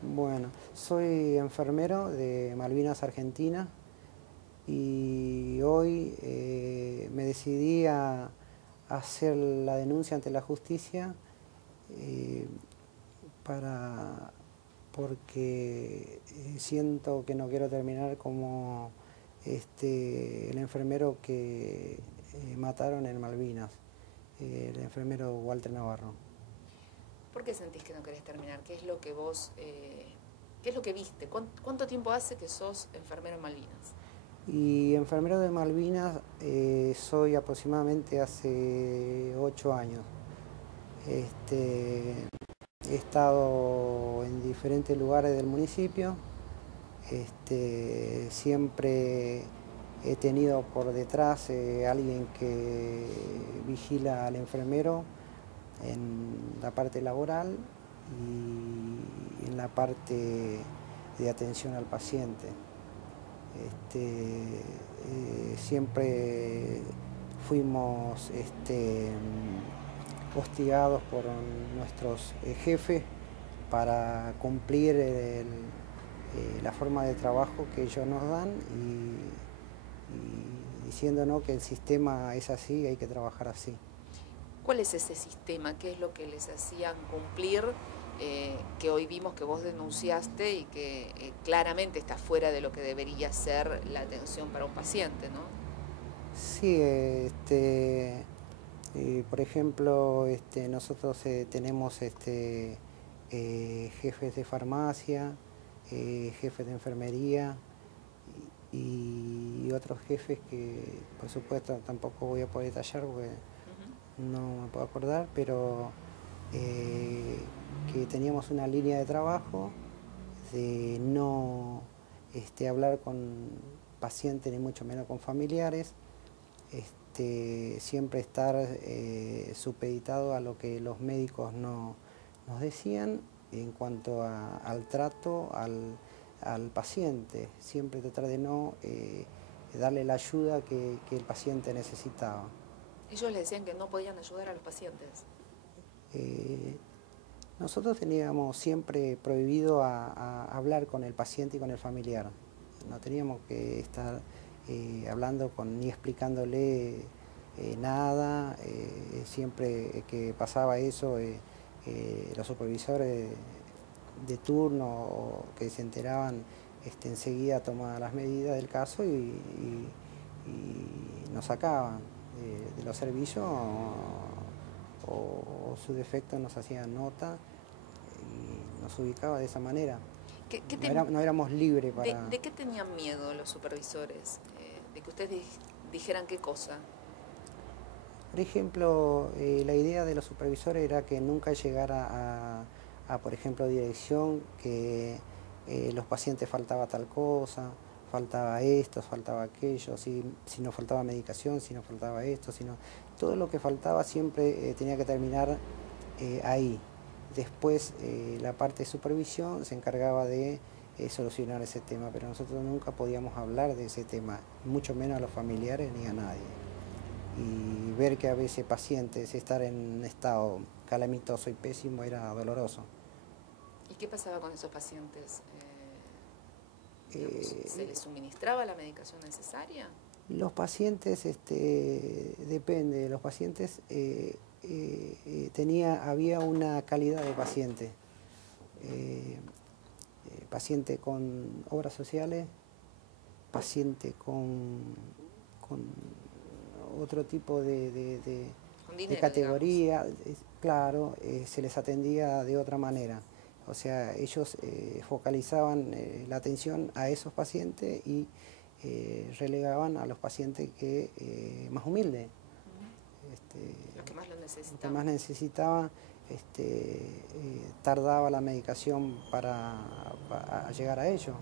Bueno, soy enfermero de Malvinas, Argentina, y hoy me decidí a hacer la denuncia ante la justicia eh, para, porque siento que no quiero terminar como el enfermero que mataron en Malvinas, el enfermero Walter Navarro. ¿Por qué sentís que no querés terminar? ¿Qué es lo que vos, qué es lo que viste? ¿Cuánto tiempo hace que sos enfermero en Malvinas? Y enfermero de Malvinas soy aproximadamente hace 8 años. He estado en diferentes lugares del municipio. Siempre he tenido por detrás alguien que vigila al enfermero en la parte laboral y en la parte de atención al paciente. Siempre fuimos hostigados por nuestros jefes para cumplir la forma de trabajo que ellos nos dan y diciéndonos que el sistema es así, hay que trabajar así. ¿Cuál es ese sistema? ¿Qué es lo que les hacían cumplir? Que hoy vimos que vos denunciaste y que claramente está fuera de lo que debería ser la atención para un paciente, ¿no? Sí, por ejemplo, nosotros tenemos jefes de farmacia, jefes de enfermería y otros jefes que, por supuesto, tampoco voy a poder detallar porque no me puedo acordar, pero que teníamos una línea de trabajo de no hablar con pacientes ni mucho menos con familiares, siempre estar supeditado a lo que los médicos nos decían en cuanto al trato al paciente, siempre tratar de no darle la ayuda que el paciente necesitaba. Ellos les decían que no podían ayudar a los pacientes. Nosotros teníamos siempre prohibido a hablar con el paciente y con el familiar. No teníamos que estar hablando ni explicándole nada. Siempre que pasaba eso, los supervisores de turno que se enteraban enseguida tomaban las medidas del caso y nos sacaban de los servicios o su defecto nos hacían nota y nos ubicaba de esa manera. No éramos libres para... ¿De qué tenían miedo los supervisores? ¿De que ustedes dijeran qué cosa? Por ejemplo, la idea de los supervisores era que nunca llegara por ejemplo, dirección, que los pacientes faltaba tal cosa, faltaba esto, faltaba aquello, si no faltaba medicación, si no faltaba esto, todo lo que faltaba siempre tenía que terminar ahí. Después la parte de supervisión se encargaba de solucionar ese tema, pero nosotros nunca podíamos hablar de ese tema, mucho menos a los familiares ni a nadie. Y ver que a veces pacientes estar en un estado calamitoso y pésimo era doloroso. ¿Y qué pasaba con esos pacientes? ¿Se les suministraba la medicación necesaria? Los pacientes, depende, los pacientes había una calidad de paciente. Paciente con obras sociales, paciente con otro tipo de dinero, categoría, claro, se les atendía de otra manera. O sea, ellos focalizaban la atención a esos pacientes y relegaban a los pacientes más humildes. Los que más lo necesitaban. Los que más necesitaban, tardaba la medicación para llegar a ellos.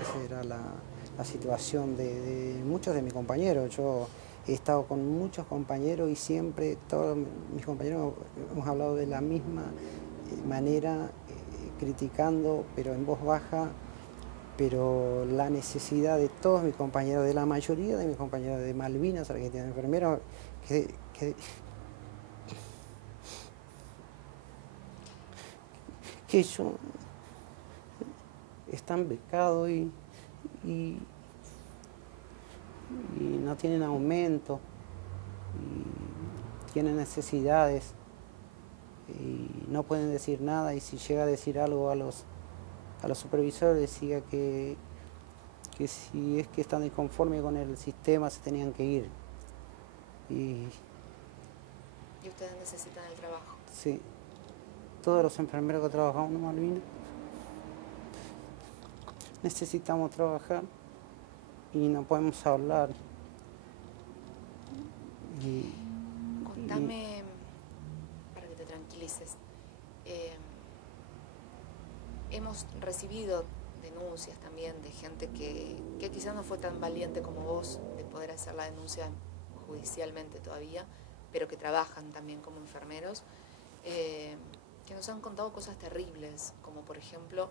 Esa era la situación de muchos de mis compañeros. Yo he estado con muchos compañeros y siempre todos mis compañeros hemos hablado de la misma manera, criticando, pero en voz baja, pero la necesidad de todos mis compañeros, de la mayoría de mis compañeros de Malvinas, Argentina, enfermeros, que yo están becados y, y no tienen aumento, y tienen necesidades y no pueden decir nada, y si llega a decir algo a los supervisores decía que si es que están disconformes con el sistema se tenían que ir. Y ustedes necesitan el trabajo. Sí, todos los enfermeros que trabajamos en Malvinas necesitamos trabajar y no podemos hablar. Contame, para que te tranquilices, hemos recibido denuncias también de gente que quizás no fue tan valiente como vos de poder hacer la denuncia judicialmente todavía, pero que trabajan también como enfermeros, que nos han contado cosas terribles, como por ejemplo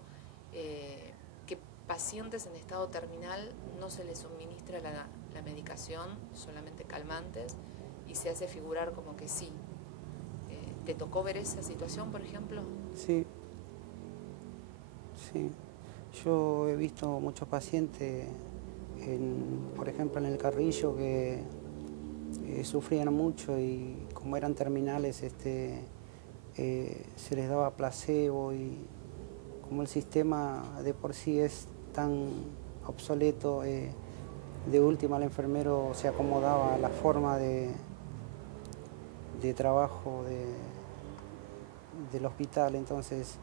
que pacientes en estado terminal no se les suministra la medicación, solamente calmantes, y se hace figurar como que sí. ¿Te tocó ver esa situación, por ejemplo? Sí, sí. Yo he visto muchos pacientes, por ejemplo en el Carrillo, que sufrían mucho y como eran terminales se les daba placebo, y como el sistema de por sí es tan obsoleto, de última el enfermero se acomodaba a la forma de trabajo del hospital, entonces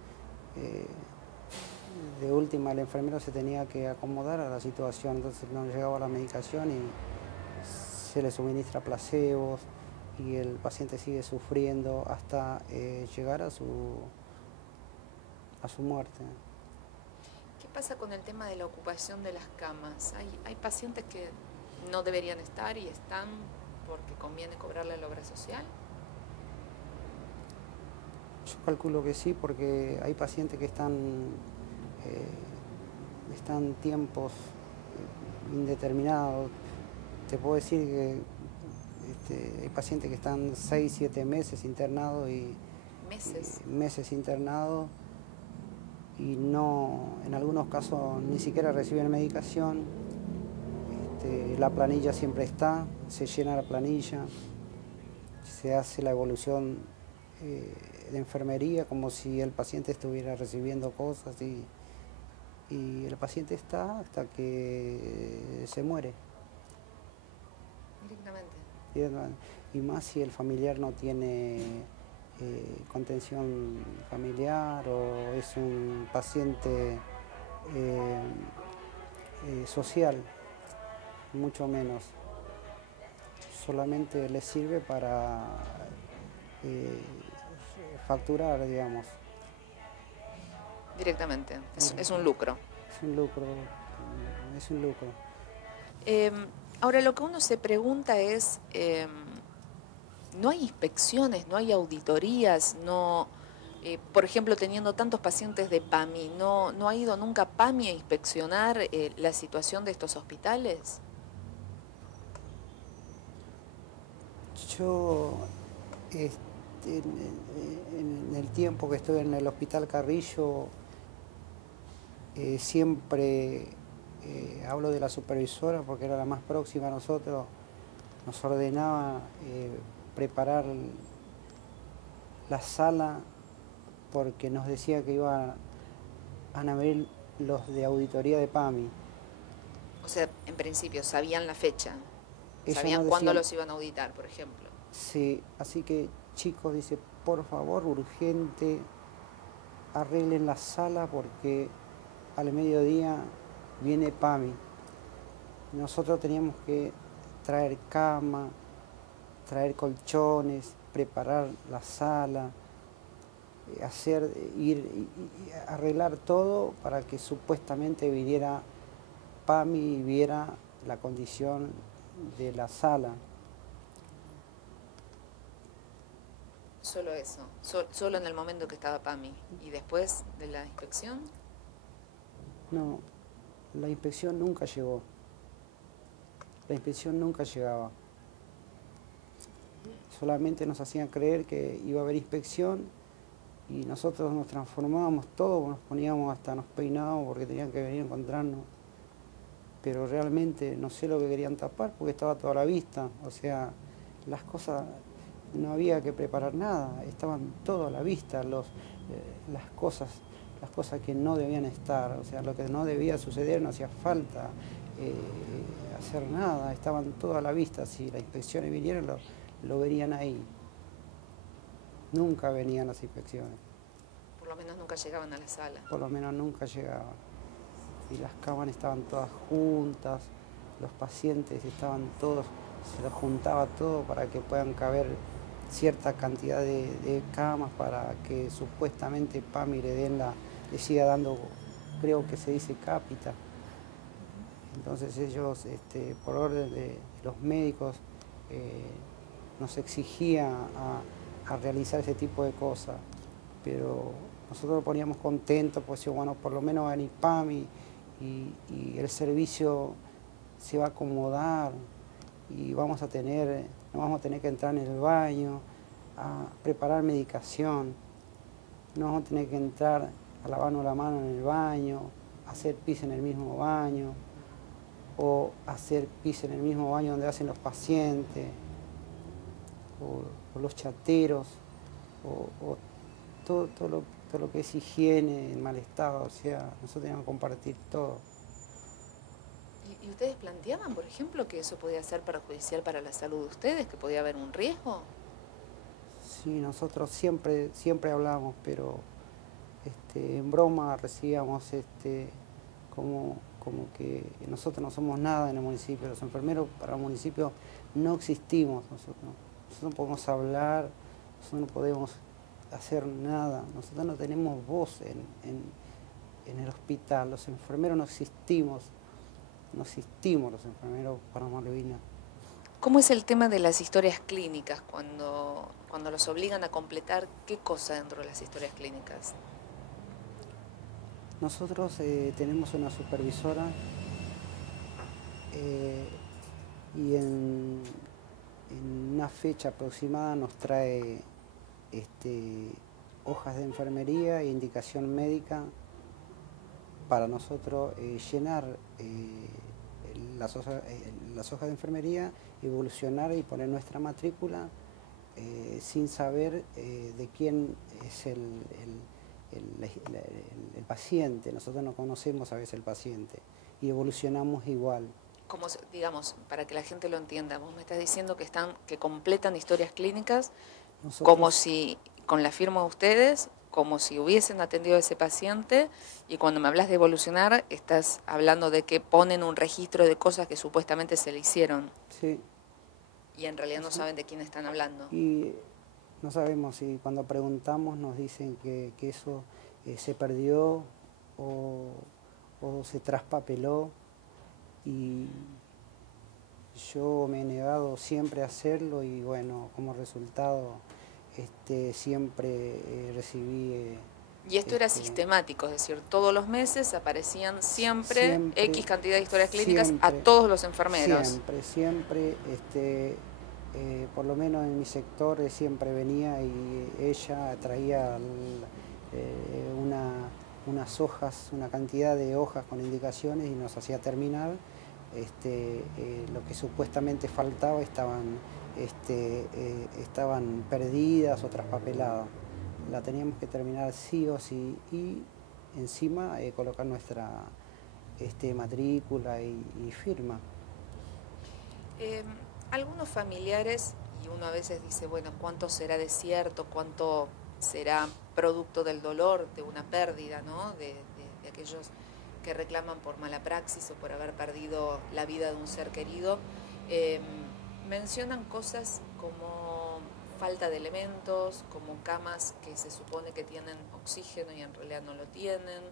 de última el enfermero se tenía que acomodar a la situación, entonces no llegaba la medicación y se le suministra placebos y el paciente sigue sufriendo hasta llegar a su muerte. ¿Qué pasa con el tema de la ocupación de las camas? ¿Hay pacientes que no deberían estar y están porque conviene cobrarle la obra social? Yo calculo que sí, porque hay pacientes que están tiempos indeterminados. Te puedo decir que hay pacientes que están 6, 7 meses internados meses internados y no, en algunos casos ni siquiera reciben medicación. La planilla siempre está, se llena la planilla, se hace la evolución de enfermería como si el paciente estuviera recibiendo cosas y el paciente está hasta que se muere. Directamente. Y más si el familiar no tiene contención familiar o es un paciente social, mucho menos. Solamente les sirve para facturar, digamos. Directamente, es un lucro. Es un lucro, es un lucro. Ahora, lo que uno se pregunta es, no hay inspecciones, no hay auditorías, no, por ejemplo, teniendo tantos pacientes de PAMI, ¿no ha ido nunca PAMI a inspeccionar la situación de estos hospitales? Yo, en el tiempo que estuve en el Hospital Carrillo, siempre hablo de la supervisora porque era la más próxima a nosotros, nos ordenaba preparar la sala porque nos decía que iban a venir los de auditoría de PAMI. O sea, en principio, sabían la fecha, Ellos sabían nos cuándo decían, los iban a auditar, por ejemplo. Sí, así que chicos, dice, por favor, urgente, arreglen la sala porque al mediodía viene PAMI. Nosotros teníamos que traer cama, traer colchones, preparar la sala, arreglar todo para que supuestamente viniera PAMI y viera la condición de la sala. Solo eso, solo en el momento que estaba PAMI. ¿Y después de la inspección? No, la inspección nunca llegó. La inspección nunca llegaba. Solamente nos hacían creer que iba a haber inspección y nosotros nos transformábamos todos, nos poníamos hasta nos peinábamos porque tenían que venir a encontrarnos, pero realmente no sé lo que querían tapar porque estaba toda a la vista, o sea, las cosas, no había que preparar nada, estaban todo a la vista, las cosas que no debían estar, o sea, lo que no debía suceder, no hacía falta hacer nada, estaban todo a la vista, si las inspecciones vinieron lo verían ahí. Nunca venían las inspecciones. Por lo menos nunca llegaban a la sala. Por lo menos nunca llegaban. Y las camas estaban todas juntas, los pacientes estaban todos, se los juntaba todo para que puedan caber cierta cantidad de camas para que supuestamente PAMI le siga dando, creo que se dice cápita. Entonces ellos, por orden de los médicos, nos exigían a realizar ese tipo de cosas, pero nosotros nos poníamos contentos, pues bueno, por lo menos va a venir PAMI y el servicio se va a acomodar y no vamos a tener que entrar en el baño a preparar medicación, no vamos a tener que entrar a lavarnos la mano en el baño, hacer pis en el mismo baño o hacer pis en el mismo baño donde hacen los pacientes o los chateros o todo lo que es higiene en mal estado, o sea, nosotros teníamos que compartir todo. ¿Y ustedes planteaban, por ejemplo, que eso podía ser perjudicial para la salud de ustedes, que podía haber un riesgo? Sí, nosotros siempre hablábamos, pero en broma recibíamos como que nosotros no somos nada en el municipio, los enfermeros para el municipio no existimos nosotros no podemos hablar, nosotros no podemos hacer nada, nosotros no tenemos voz en el hospital, los enfermeros no existimos los enfermeros para Malvinas. ¿Cómo es el tema de las historias clínicas cuando los obligan a completar qué cosa dentro de las historias clínicas? Nosotros tenemos una supervisora y en una fecha aproximada nos trae hojas de enfermería e indicación médica para nosotros llenar las hojas de enfermería, evolucionar y poner nuestra matrícula sin saber de quién es el paciente. Nosotros no conocemos a veces el paciente y evolucionamos igual. Como, digamos, para que la gente lo entienda, vos me estás diciendo que completan historias clínicas como si, con la firma de ustedes, como si hubiesen atendido a ese paciente, y cuando me hablas de evolucionar, estás hablando de que ponen un registro de cosas que supuestamente se le hicieron. Sí. Y en realidad no saben de quién están hablando. Y no sabemos si cuando preguntamos nos dicen que eso se perdió o se traspapeló, y yo me he negado siempre a hacerlo y bueno, como resultado siempre recibí... Y esto era sistemático, es decir, todos los meses aparecían siempre X cantidad de historias clínicas a todos los enfermeros. Siempre, por lo menos en mi sector siempre venía y ella traía unas hojas, una cantidad de hojas con indicaciones y nos hacía terminar. Lo que supuestamente faltaba estaban perdidas o traspapeladas. La teníamos que terminar sí o sí y encima colocar nuestra matrícula y firma. Algunos familiares, y uno a veces dice, bueno, ¿cuánto será de cierto? ¿Cuánto será producto del dolor, de una pérdida, ¿no? de aquellos que reclaman por mala praxis o por haber perdido la vida de un ser querido? Mencionan cosas como falta de elementos, como camas que se supone que tienen oxígeno y en realidad no lo tienen,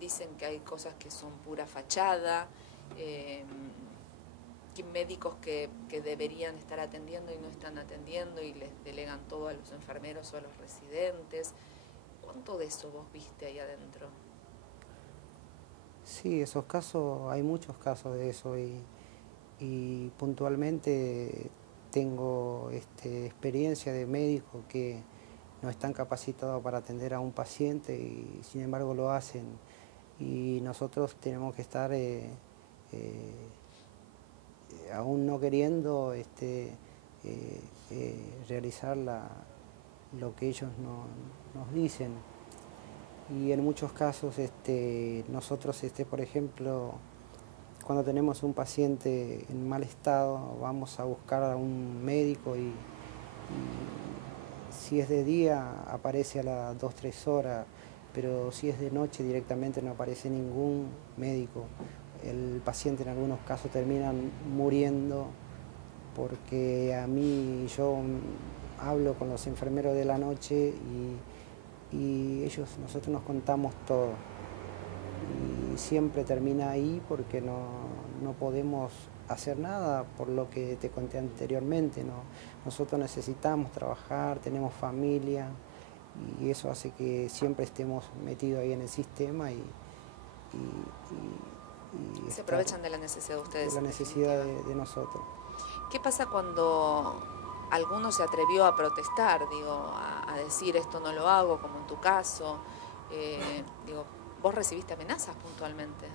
dicen que hay cosas que son pura fachada, que médicos que deberían estar atendiendo y no están atendiendo y les delegan todo a los enfermeros o a los residentes. ¿Cuánto de eso vos viste ahí adentro? Sí, esos casos, hay muchos casos de eso y puntualmente tengo experiencia de médico que no están capacitados para atender a un paciente y sin embargo lo hacen. Y nosotros tenemos que estar, aún no queriendo, realizar lo que ellos nos dicen. Y en muchos casos nosotros, por ejemplo, cuando tenemos un paciente en mal estado, vamos a buscar a un médico y si es de día aparece a las 2 o 3 horas, pero si es de noche directamente no aparece ningún médico. El paciente en algunos casos termina muriendo porque yo hablo con los enfermeros de la noche y nosotros nos contamos todo. Y siempre termina ahí porque no podemos hacer nada por lo que te conté anteriormente, ¿no? Nosotros necesitamos trabajar, tenemos familia y eso hace que siempre estemos metidos ahí en el sistema y se aprovechan de la necesidad de ustedes. De la necesidad de nosotros. ¿Qué pasa cuando alguno se atrevió a protestar, a decir esto no lo hago, como en tu caso? ¿Vos recibiste amenazas puntualmente?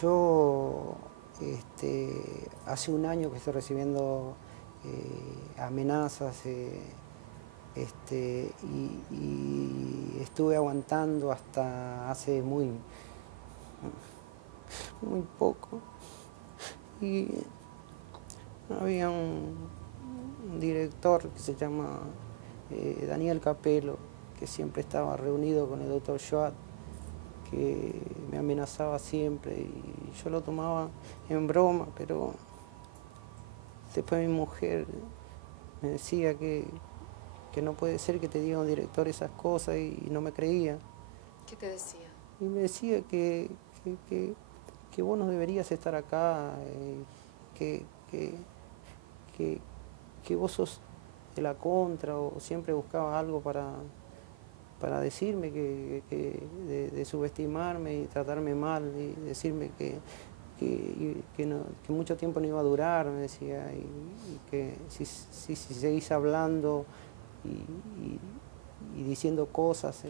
Yo hace un año que estoy recibiendo amenazas y estuve aguantando hasta hace muy poco. Y había un director que se llama Daniel Capello, que siempre estaba reunido con el doctor Joat, que me amenazaba siempre y yo lo tomaba en broma, pero después mi mujer me decía que no puede ser que te diga un director esas cosas y no me creía. ¿Qué te decía? Y me decía que vos no deberías estar acá, que vos sos de la contra o siempre buscabas algo para decirme de subestimarme y tratarme mal y decirme que mucho tiempo no iba a durar, me decía, y que si seguís hablando y diciendo cosas,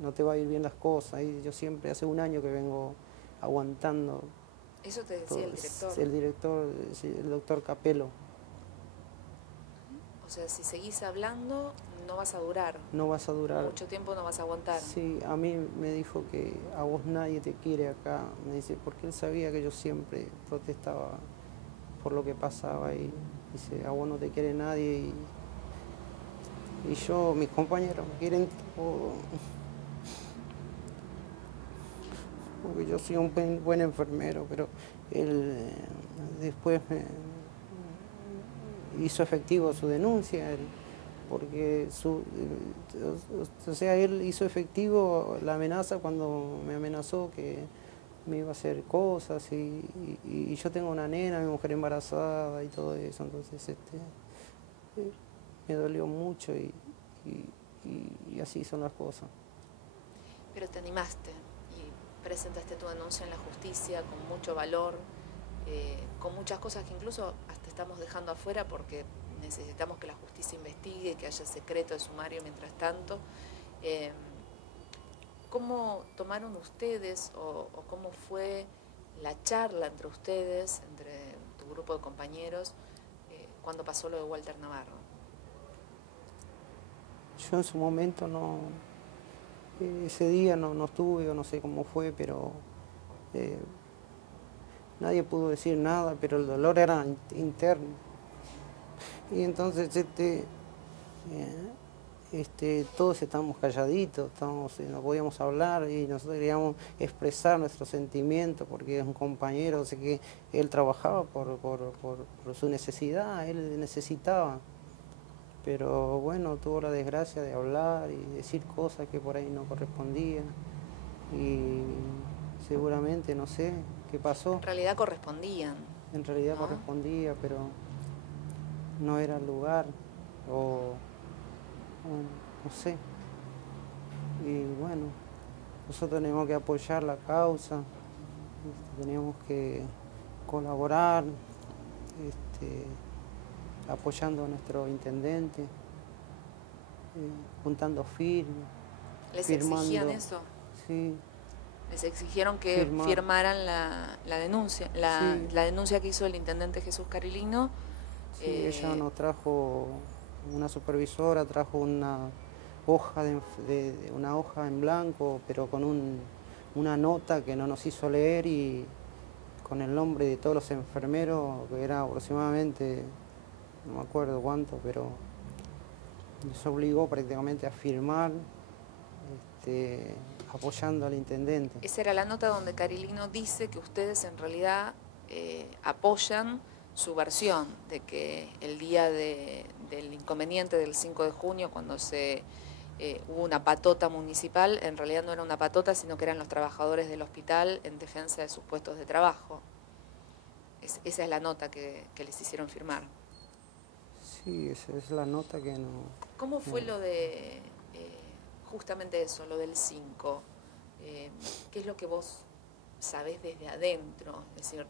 no te va a ir bien las cosas. Y yo siempre, hace un año que vengo aguantando. ¿Eso te decía el director? El director, el doctor Capello. O sea, si seguís hablando, no vas a durar. No vas a durar. Mucho tiempo no vas a aguantar. Sí, a mí me dijo que a vos nadie te quiere acá. Me dice, porque él sabía que yo siempre protestaba por lo que pasaba y dice, a vos no te quiere nadie y yo, mis compañeros me quieren todo. Porque yo soy un buen enfermero, pero él después hizo efectivo su denuncia, porque él hizo efectivo la amenaza cuando me amenazó que me iba a hacer cosas y yo tengo una nena, mi mujer embarazada y todo eso, entonces me dolió mucho y así son las cosas. Pero te animaste y presentaste tu denuncia en la justicia con mucho valor, con muchas cosas que incluso hasta estamos dejando afuera porque necesitamos que la justicia investigue, que haya secreto de sumario mientras tanto. ¿Cómo tomaron ustedes o cómo fue la charla entre ustedes, entre tu grupo de compañeros, cuando pasó lo de Walter Navarro? Yo en su momento ese día no estuve o no sé cómo fue, pero nadie pudo decir nada, pero el dolor era interno. Y entonces todos estábamos calladitos, no podíamos hablar y nosotros queríamos expresar nuestros sentimientos porque es un compañero, sé que él trabajaba por su necesidad, él necesitaba. Pero bueno, tuvo la desgracia de hablar y decir cosas que por ahí no correspondían y seguramente no sé qué pasó. En realidad correspondían. En realidad ¿no? Correspondía, pero no era el lugar o no sé. Y bueno, nosotros teníamos que apoyar la causa, teníamos que colaborar, apoyando a nuestro intendente. juntando firmas, ¿Les firmando, exigían eso? Sí. Les exigieron que firmaran la denuncia, Sí. la denuncia que hizo el intendente Jesús Carilino. Sí, ella nos trajo, una supervisora trajo una hoja una hoja en blanco, pero con una nota que no nos hizo leer y con el nombre de todos los enfermeros, que era aproximadamente, no me acuerdo cuánto, pero nos obligó prácticamente a firmar, apoyando al intendente. Esa era la nota donde Carilino dice que ustedes en realidad apoyan su versión de que el día del inconveniente del 5 de junio, cuando hubo una patota municipal, en realidad no era una patota, sino que eran los trabajadores del hospital en defensa de sus puestos de trabajo. Esa es la nota que les hicieron firmar. Sí, esa es la nota que no... ¿Cómo fue lo de, justamente eso, lo del 5? ¿Qué es lo que vos sabés desde adentro? Es decir,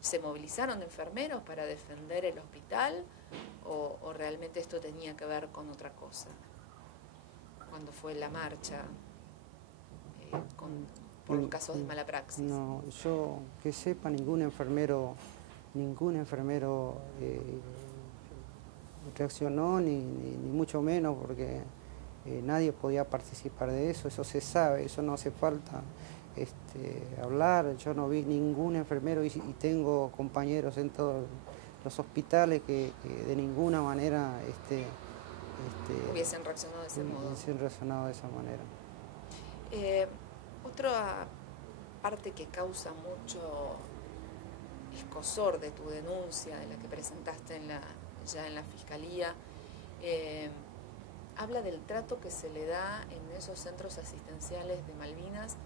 ¿se movilizaron enfermeros para defender el hospital o realmente esto tenía que ver con otra cosa? Cuando fue la marcha por los casos de mala praxis. No, yo que sepa, ningún enfermero reaccionó, ni mucho menos, porque nadie podía participar de eso, eso se sabe, eso no hace falta hablar. Yo no vi ningún enfermero y tengo compañeros en todos los hospitales que de ninguna manera hubiesen reaccionado de ese modo. Hubiesen reaccionado de esa manera. Otra parte que causa mucho escozor de tu denuncia, de la que presentaste ya en la Fiscalía, habla del trato que se le da en esos centros asistenciales de Malvinas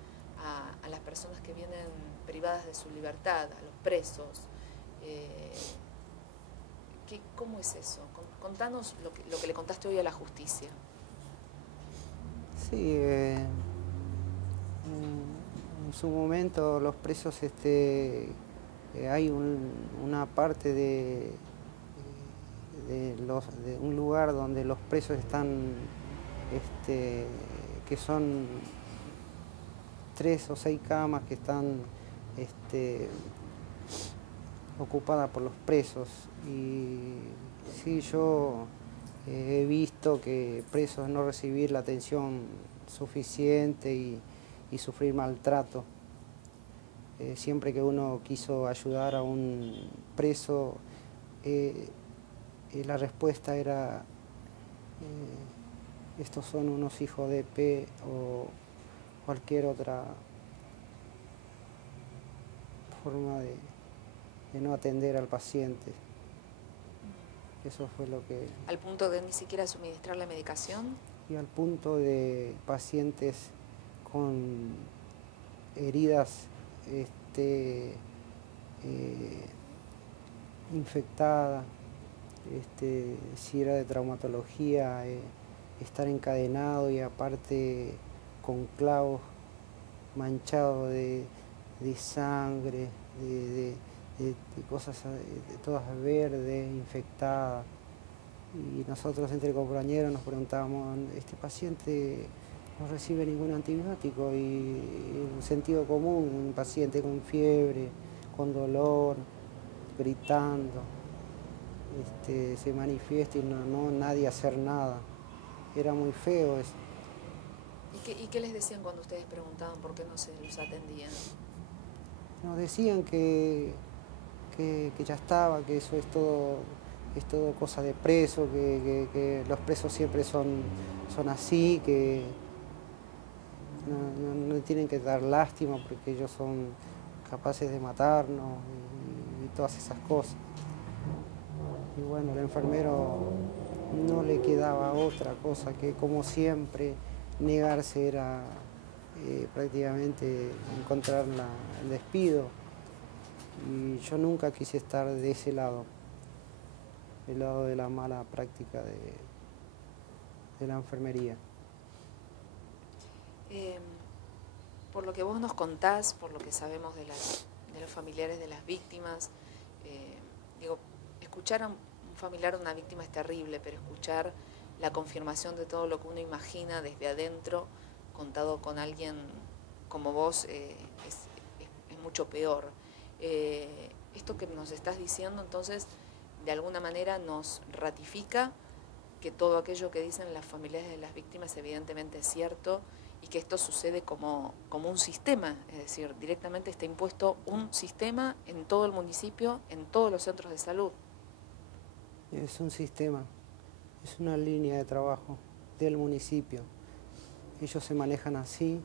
a las personas que vienen privadas de su libertad, a los presos. ¿Cómo es eso? Contanos lo que le contaste hoy a la justicia. Sí, en su momento los presos, hay una parte de un lugar donde los presos están, que son 3 o 6 camas que están ocupadas por los presos. Y sí, yo he visto que presos no recibir la atención suficiente y sufrir maltrato. Siempre que uno quiso ayudar a un preso, la respuesta era estos son unos hijos de P o cualquier otra forma de no atender al paciente. Eso fue lo que... ¿Al punto de ni siquiera suministrar la medicación? Y al punto de pacientes con heridas infectadas, si era de traumatología, estar encadenado y aparte con clavos manchados de sangre, de cosas todas verdes, infectadas. Y nosotros entre compañeros nos preguntábamos, ¿este paciente no recibe ningún antibiótico? Y en sentido común, un paciente con fiebre, con dolor, gritando, se manifiesta y no nadie hacer nada. Era muy feo eso. ¿Y qué les decían cuando ustedes preguntaban por qué no se los atendían? Nos decían que ya estaba, que eso es todo cosa de preso, que los presos siempre son así, que no tienen que dar lástima porque ellos son capaces de matarnos y todas esas cosas. Y bueno, el enfermero no le quedaba otra cosa que, como siempre, negarse era prácticamente encontrar el despido. Y yo nunca quise estar de ese lado, el lado de la mala práctica de la enfermería. Por lo que vos nos contás, por lo que sabemos de los familiares de las víctimas, escuchar a un familiar de una víctima es terrible, pero escuchar la confirmación de todo lo que uno imagina desde adentro, contado con alguien como vos, es mucho peor. Esto que nos estás diciendo, entonces, de alguna manera nos ratifica que todo aquello que dicen las familias de las víctimas evidentemente es cierto y que esto sucede como un sistema, es decir, directamente está impuesto un sistema en todo el municipio, en todos los centros de salud. Es un sistema, es una línea de trabajo del municipio. Ellos se manejan así,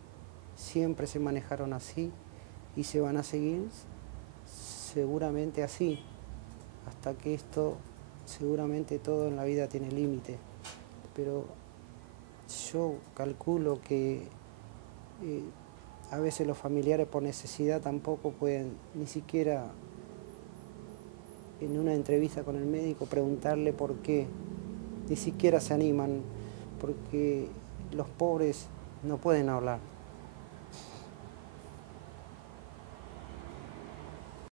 siempre se manejaron así y se van a seguir seguramente así, hasta que esto, seguramente todo en la vida tiene límite, pero yo calculo que a veces los familiares por necesidad tampoco pueden ni siquiera en una entrevista con el médico preguntarle por qué, ni siquiera se animan, porque los pobres no pueden hablar.